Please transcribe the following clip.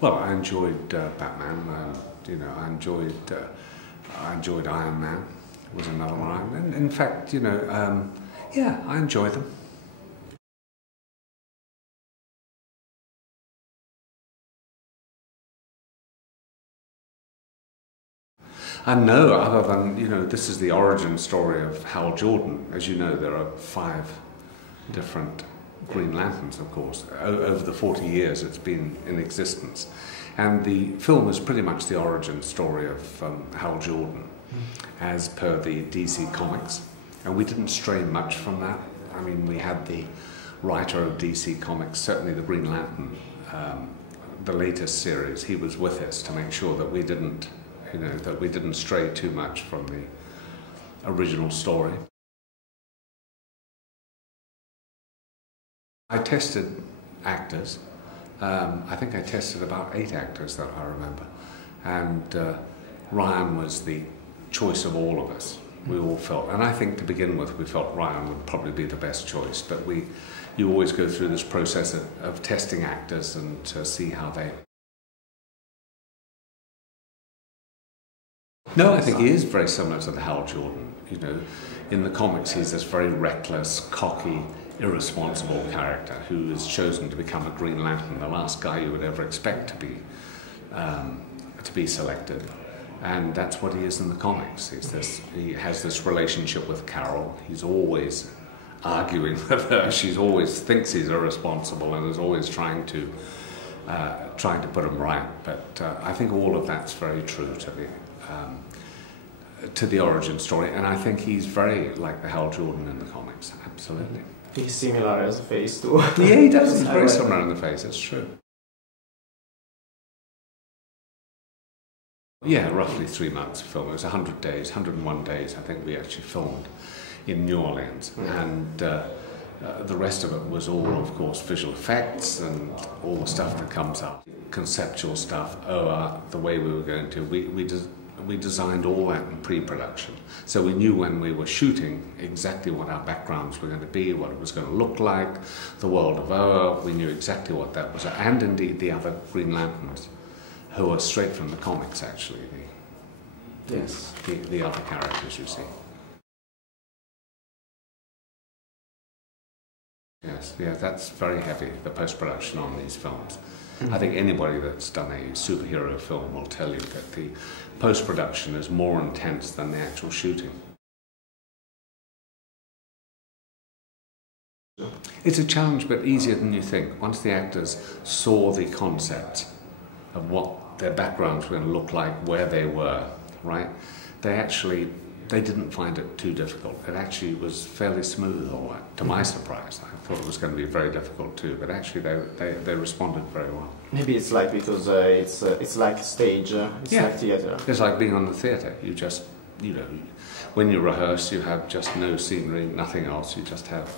Well, I enjoyed Batman. I enjoyed Iron Man. Was another one. And in fact, yeah, I enjoy them. And no, other than, this is the origin story of Hal Jordan. As you know, there are 5 different Green Lanterns, of course. Over the 40 years it's been in existence. And the film is pretty much the origin story of Hal Jordan, as per the DC Comics. And we didn't stray much from that. I mean, we had the writer of DC Comics, certainly the Green Lantern, the latest series, he was with us to make sure that we didn't stray too much from the original story. I tested actors. I think I tested about 8 actors that I remember. And Ryan was the choice of all of us. We all felt, and I think to begin with, we felt Ryan would probably be the best choice, but you always go through this process of testing actors and to see how they... No, I think he is very similar to the Hal Jordan. In the comics, he's this very reckless, cocky, irresponsible character who is chosen to become a Green Lantern, the last guy you would ever expect to be selected. And that's what he is in the comics. He has this relationship with Carol. He's always arguing with her. She always thinks he's irresponsible and is always trying to put him right. But I think all of that's very true to the origin story, and I think he's very like the Hal Jordan in the comics. Absolutely. He's similar as a face too. Yeah, he does. He's very similar in the face. It's true. Yeah, roughly 3 months of film. It was 100 days, 101 days. I think we actually filmed in New Orleans, and the rest of it was all, of course, visual effects and all the stuff that comes up, conceptual stuff. The way we were going to. We designed all that in pre-production, so we knew when we were shooting exactly what our backgrounds were going to be, what it was going to look like, the world of Oa. We knew exactly what that was, and indeed the other Green Lanterns, who are straight from the comics, actually. The other characters you see. Yes, yeah, that's very heavy, the post-production on these films. I think anybody that's done a superhero film will tell you that the post-production is more intense than the actual shooting. It's a challenge, but easier than you think. Once the actors saw the concept of what their backgrounds were going to look like, where they were, right, they didn't find it too difficult. It actually was fairly smooth, all that, to my surprise. I thought it was going to be very difficult too, but actually they responded very well. Maybe it's like because it's like stage, it's like theatre. It's like being on the theatre. You just, when you rehearse, you have just no scenery, nothing else. You just have